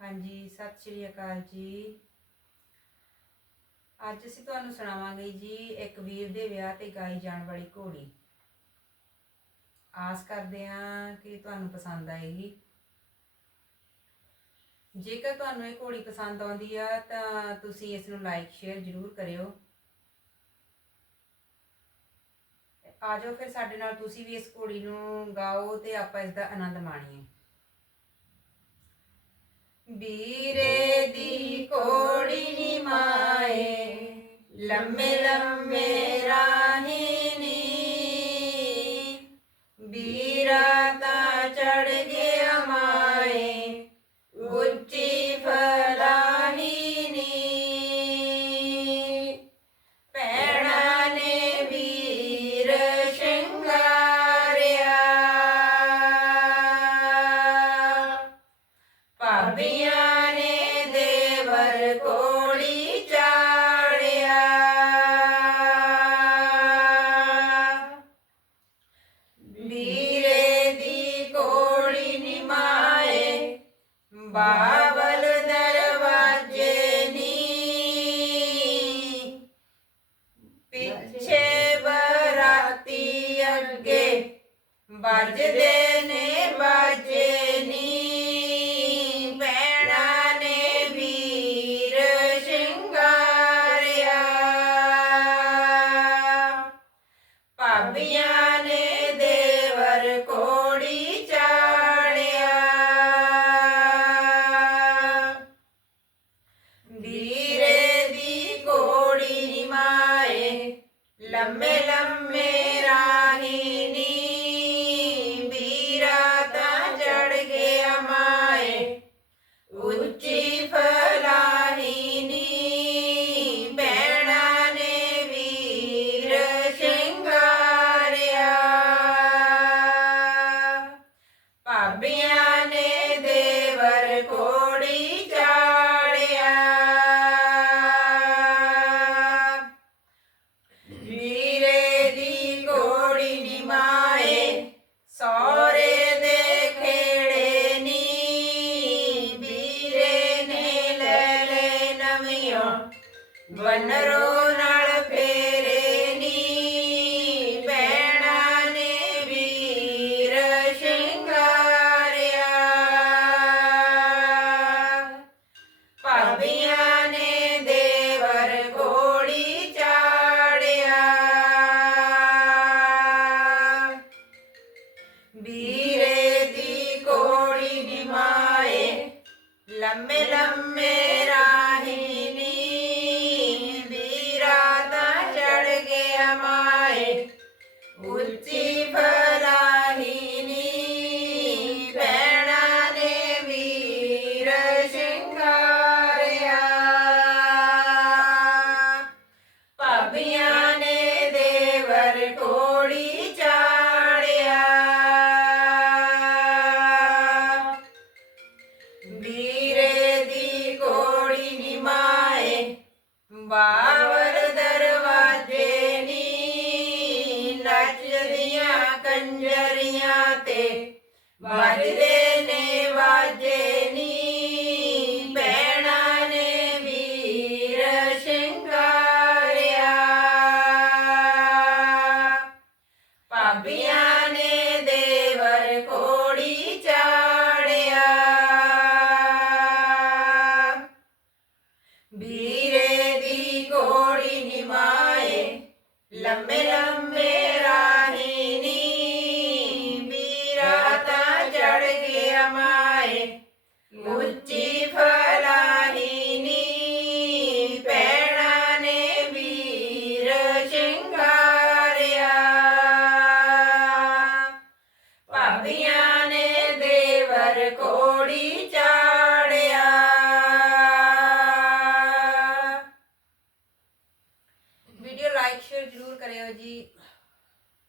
ਹਾਂਜੀ, ਸਤਿ ਸ਼੍ਰੀ ਅਕਾਲ ਜੀ। ਅੱਜ ਅਸੀਂ ਤੁਹਾਨੂੰ ਸੁਣਾਵਾਂਗੇ ਜੀ ਇੱਕ ਵੀਰ ਦੇ ਵਿਆਹ ਤੇ ਗਾਈ ਜਾਣ ਵਾਲੀ ਘੋੜੀ। ਆਸ ਕਰਦੇ ਹਾਂ ਕਿ ਤੁਹਾਨੂੰ ਪਸੰਦ ਆਏਗੀ। ਜੇਕਰ ਤੁਹਾਨੂੰ ਇਹ ਘੋੜੀ ਪਸੰਦ ਆਉਂਦੀ ਆ, ਤਾਂ ਤੁਸੀਂ ਇਸ ਨੂੰ ਲਾਈਕ ਸ਼ੇਅਰ ਜ਼ਰੂਰ ਕਰਿਓ। ਆ ਜਾਓ ਫਿਰ ਸਾਡੇ ਨਾਲ ਤੁਸੀਂ ਵੀ ਇਸ ਘੋੜੀ ਨੂੰ ਗਾਓ ਤੇ ਆਪਾਂ ਇਸ ਦਾ ਆਨੰਦ ਮਾਣੀਏ। ਵੀਰੇ ਦੀ ਕੋੜੀ ਨੀ ਮਾਏ। ਲੰਮੇ ਲੰਮੇ ਭਾਬੀਆਂ ਨੇ ਦੇਵਰ ਕੋਲੀ ਚਾੜਿਆ। ਵੀਰੇ ਦੀ ਕੋਲੀ ਨਿਮਾਏ ਬਾਬਲ ਦਰਵਾਜੇ ਨੀ। ਪਿੱਛੇ ਬਰਾਤੀ ਅੱਗੇ ਵੱਜਦੇ ਨੇ ਭਾਬੀਆਂ ਨੇ ਦੇਵਰ ਕੋੜੀ ਚਾੜਿਆ ਵੀਰੇ ਦੀ ਕੋੜੀ ਨਿਮਾਏ ਲੰਮੇ ਲੰਮੇ ਰਾਹੀ ਲੰਮੇ ਨੱਚਦੀਆਂ ਕੰਜਰੀਆਂ ਤੇ ਵੱਜਦੇ ਨੇ, ਵਾਜੇ ਨੀ। ਭੈਣਾਂ ਨੇ ਵੀਰ ਸ਼ਿੰਗਾਰਿਆ। ਭਾਬੀਆਂ ਨੇ ਦੇਵਰ ਕੋੜੀ ਚਾੜਿਆ। ਵੀਰੇ ਦੀ ਕੋੜੀ ਨਿਮਾਏ ਲੰਮੇ ਲੰਮੇ